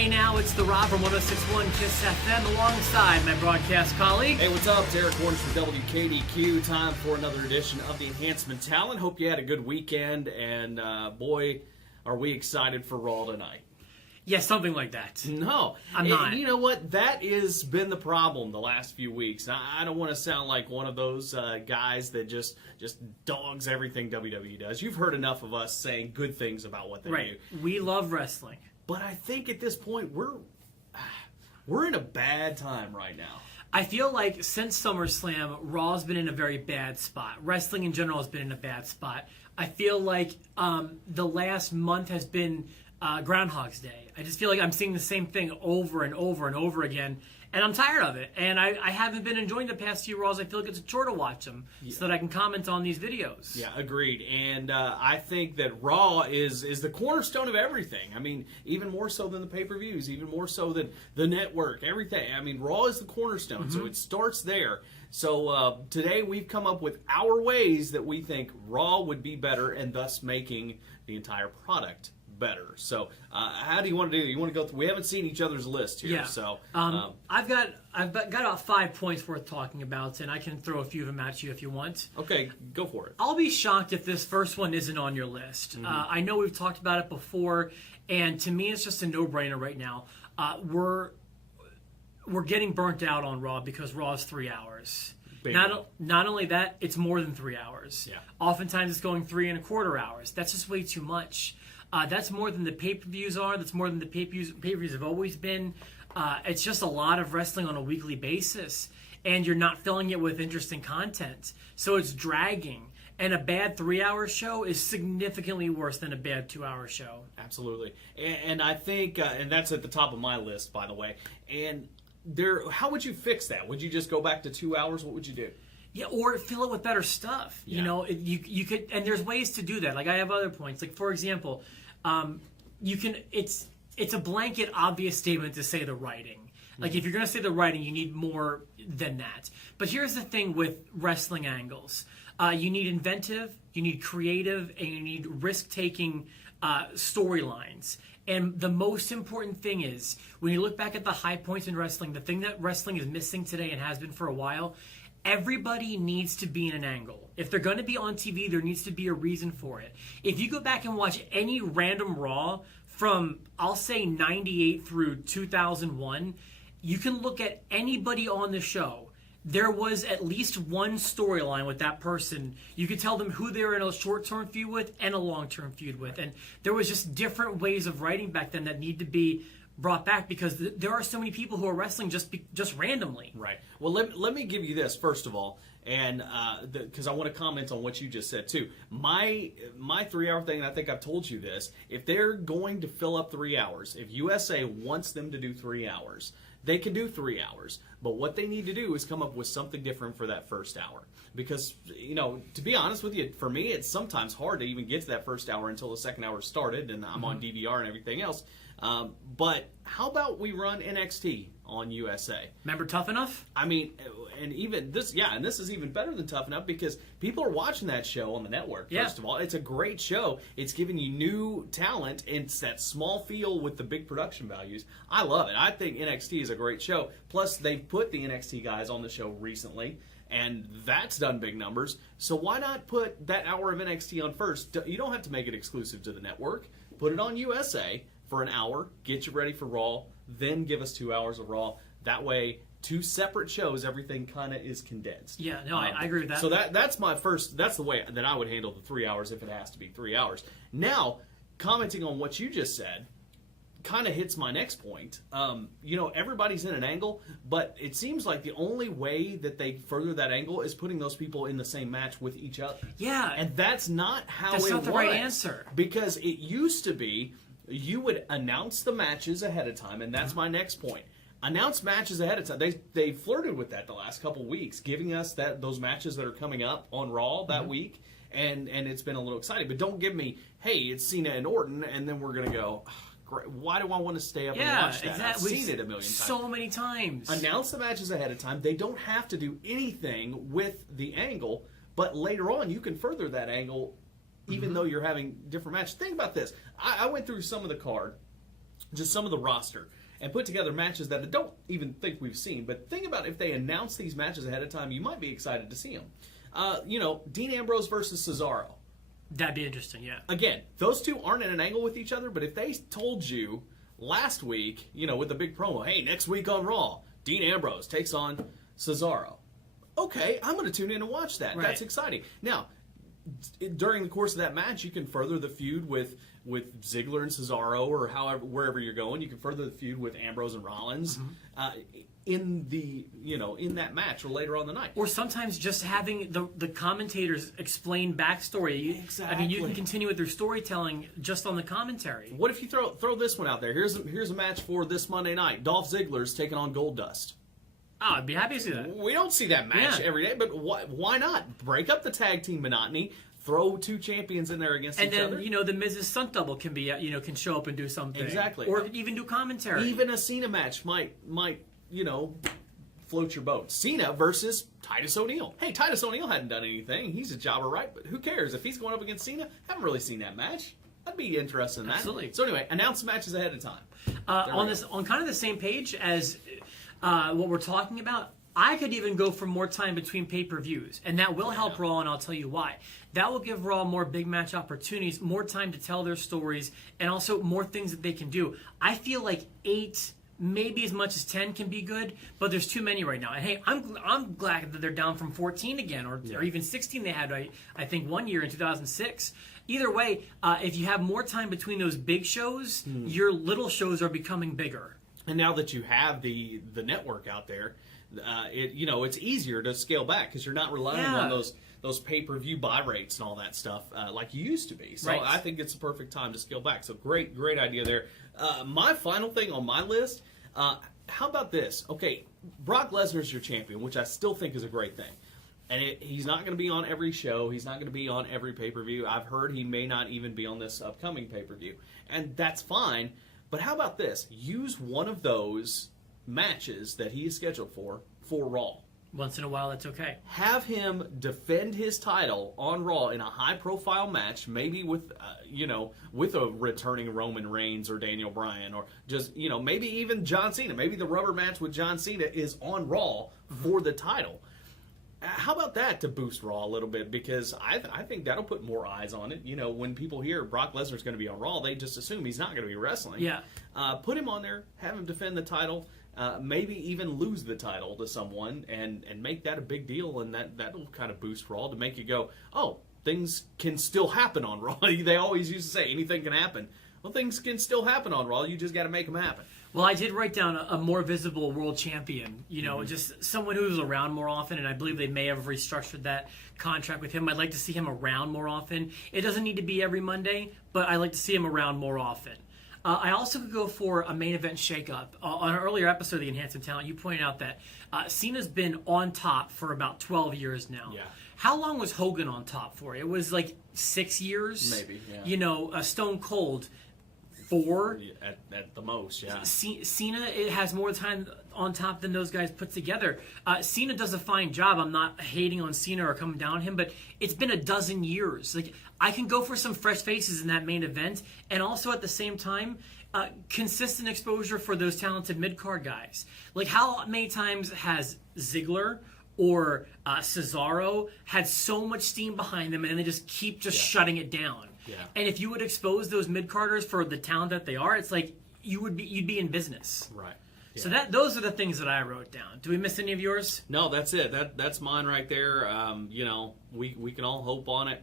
Hey now, it's The Rob from 106.1 KISS FM alongside my broadcast colleague. Hey, what's up? It's Eric Warnes from WKDQ. Time for another edition of the Enhancement Talent. Hope you had a good weekend, and boy, are we excited for Raw tonight. Yeah, something like that. No. I'm not. You know what? That has been the problem the last few weeks. I don't want to sound like one of those guys that just dogs everything WWE does. You've heard enough of us saying good things about what they do. We love wrestling. But I think at this point, we're in a bad time right now. I feel like since SummerSlam, Raw's been in a very bad spot. Wrestling in general has been in a bad spot. I feel like the last month has been Groundhog's Day. I just feel like I'm seeing the same thing over and over and over again, and I'm tired of it. And I haven't been enjoying the past few Raws. I feel like it's a chore to watch them so that I can comment on these videos. Yeah, agreed. And I think that Raw is the cornerstone of everything. I mean, even more so than the pay-per-views, even more so than the network, everything. I mean, Raw is the cornerstone, so it starts there. So today we've come up with our ways that we think Raw would be better and thus making the entire product better. So how do you want to do it? You want to go through? We haven't seen each other's list here. Yeah. So I've got about 5 points worth talking about, and I can throw a few of them at you if you want. Okay, go for it. I'll be shocked if this first one isn't on your list. I know we've talked about it before, and to me it's just a no-brainer right now. We're getting burnt out on Raw because Raw is 3 hours. Not only that, it's more than 3 hours. Yeah. Oftentimes it's going 3.25 hours. That's just way too much. That's more than the pay-per-views are. That's more than the pay-per-views have always been. It's just a lot of wrestling on a weekly basis, and you're not filling it with interesting content. So it's dragging. And a bad 3-hour show is significantly worse than a bad 2-hour show. Absolutely. And I think, and that's at the top of my list, by the way. And how would you fix that? Would you just go back to 2 hours? What would you do? Yeah, or fill it with better stuff. Yeah. You know, you could, and there's ways to do that. Like I have other points. Like for example, you can. It's a blanket obvious statement to say the writing. Like if you're going to say the writing, you need more than that. But here's the thing with wrestling angles: you need inventive, you need creative, and you need risk-taking storylines. And the most important thing is, when you look back at the high points in wrestling, the thing that wrestling is missing today and has been for a while. Everybody needs to be in an angle. If they're going to be on TV, there needs to be a reason for it. If you go back and watch any random Raw from, I'll say, 98 through 2001, you can look at anybody on the show. There was at least one storyline with that person. You could tell them who they were in a short-term feud with and a long-term feud with. And there was just different ways of writing back then that need to be brought back because there are so many people who are wrestling just randomly. Right. Well, let me give you this first of all, and because I want to comment on what you just said too. My 3-hour thing, and I think I've told you this. If they're going to fill up 3 hours, if USA wants them to do 3 hours, they can do 3 hours. But what they need to do is come up with something different for that first hour. Because, you know, to be honest with you, for me, it's sometimes hard to even get to that first hour until the second hour started, and I'm on DVR and everything else. But how about we run NXT on USA? Remember Tough Enough? I mean, and even this, and this is even better than Tough Enough because people are watching that show on the network, first of all. It's a great show. It's giving you new talent, and it's that small feel with the big production values. I love it. I think NXT is a great show. Plus, they've put the NXT guys on the show recently, and that's done big numbers. So why not put that hour of NXT on first? You don't have to make it exclusive to the network. Put it on USA for an hour, get you ready for Raw, then give us 2 hours of Raw. That way, 2 separate shows, everything kind of is condensed. Yeah, no, I agree with that. So that's the way that I would handle the 3 hours if it has to be 3 hours. Now, commenting on what you just said, kind of hits my next point. You know, everybody's in an angle, but it seems like the only way that they further that angle is putting those people in the same match with each other. Yeah. And that's not how that's it not the was. right answer. Because it used to be you would announce the matches ahead of time, and that's my next point. Announce matches ahead of time. They flirted with that the last couple weeks, giving us those matches that are coming up on Raw that week, and it's been a little exciting. But don't give me, hey, it's Cena and Orton, and then we're going to go, great. Why do I want to stay up and watch that? Exactly. I've seen it a million times. So many times. Announce the matches ahead of time. They don't have to do anything with the angle, but later on you can further that angle even though you're having different matches. Think about this. I went through some of the card just some of the roster and put together matches that I don't even think we've seen. But think about if they announce these matches ahead of time, you might be excited to see them. Dean Ambrose versus Cesaro. That'd be interesting, yeah. Again, those two aren't at an angle with each other, but if they told you last week, with the big promo, hey, next week on Raw, Dean Ambrose takes on Cesaro. Okay, I'm going to tune in and watch that. Right. That's exciting. Now, during the course of that match, you can further the feud with Ziggler and Cesaro, or wherever you're going. You can further the feud with Ambrose and Rollins in that match or later on the night. Or sometimes just having the commentators explain backstory. Exactly. I mean, you can continue with their storytelling just on the commentary. What if you throw this one out there? Here's a match for this Monday night. Dolph Ziggler's taking on Goldust. Oh, I'd be happy to see that. We don't see that match every day, but why not? Break up the tag team monotony. Throw two champions in there against each other. And then, the Miz's stunt double can be, can show up and do something. Exactly. Or even do commentary. Even a Cena match might float your boat. Cena versus Titus O'Neil. Hey, Titus O'Neil hadn't done anything. He's a jobber, right? But who cares? If he's going up against Cena, haven't really seen that match. I'd be interested in that. Absolutely. So anyway, announce the matches ahead of time. On kind of the same page as what we're talking about, I could even go for more time between pay-per-views, and that will help Raw, and I'll tell you why. That will give Raw more big match opportunities, more time to tell their stories, and also more things that they can do. I feel like 8, maybe as much as 10 can be good, but there's too many right now. And hey, I'm glad that they're down from 14 again, or even 16 they had, I think, one year in 2006. Either way, if you have more time between those big shows, your little shows are becoming bigger. And now that you have the network out there, it's easier to scale back because you're not relying on those pay-per-view buy rates and all that stuff like you used to be. So right. I think it's a perfect time to scale back. So great idea there. My final thing on my list, how about this? Okay, Brock Lesnar's your champion, which I still think is a great thing. And he's not going to be on every show. He's not going to be on every pay-per-view. I've heard he may not even be on this upcoming pay-per-view. And that's fine. But how about this? Use one of those matches that he is scheduled for Raw. Once in a while, that's okay. Have him defend his title on Raw in a high-profile match, maybe with a returning Roman Reigns or Daniel Bryan, or just maybe even John Cena. Maybe the rubber match with John Cena is on Raw for the title. How about that to boost Raw a little bit? Because I think that'll put more eyes on it. When people hear Brock Lesnar's going to be on Raw, they just assume he's not going to be wrestling. Yeah. Put him on there, have him defend the title, maybe even lose the title to someone, and make that a big deal, and that'll kind of boost Raw to make you go, oh, things can still happen on Raw. They always used to say anything can happen. Well, things can still happen on Raw. You just got to make them happen. Well, I did write down a more visible world champion, just someone who's around more often, and I believe they may have restructured that contract with him. I'd like to see him around more often. It doesn't need to be every Monday, but I'd like to see him around more often. I also could go for a main event shakeup. On an earlier episode of the Enhancement Talent, you pointed out that Cena's been on top for about 12 years now. Yeah. How long was Hogan on top for? It was like 6 years? Maybe, yeah. Stone Cold, 4. At the most, yeah. Cena has more time on top than those guys put together. Cena does a fine job. I'm not hating on Cena or coming down on him, but it's been a dozen years. Like, I can go for some fresh faces in that main event, and also at the same time, consistent exposure for those talented mid-card guys. Like, how many times has Ziggler or Cesaro had so much steam behind them, and they just keep shutting it down? Yeah. And if you would expose those mid-carders for the talent that they are, it's like you'd be in business. Right. Yeah. So those are the things that I wrote down. Do we miss any of yours? No, that's it. That's mine right there. We can all hope on it,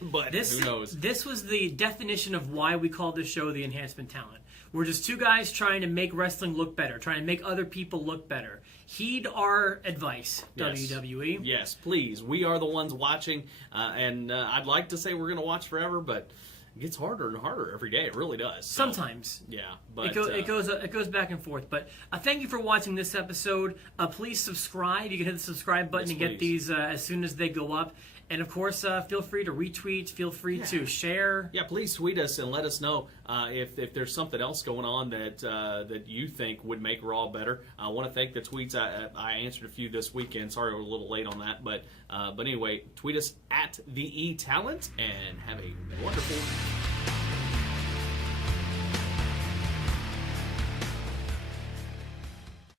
but who knows? This was the definition of why we called this show the Enhancement Talent. We're just two guys trying to make wrestling look better, trying to make other people look better. Heed our advice, Yes. WWE. Yes, please. We are the ones watching, and I'd like to say we're going to watch forever, but it gets harder and harder every day. It really does. So, Sometimes. Yeah, but it goes back and forth. But thank you for watching this episode. Please subscribe. You can hit the subscribe button and get these as soon as they go up. And of course, feel free to retweet. Feel free to share. Yeah, please tweet us and let us know if there's something else going on that you think would make Raw better. I want to thank the tweets. I answered a few this weekend. Sorry we're a little late on that, but anyway, tweet us at the eTalent and have a wonderful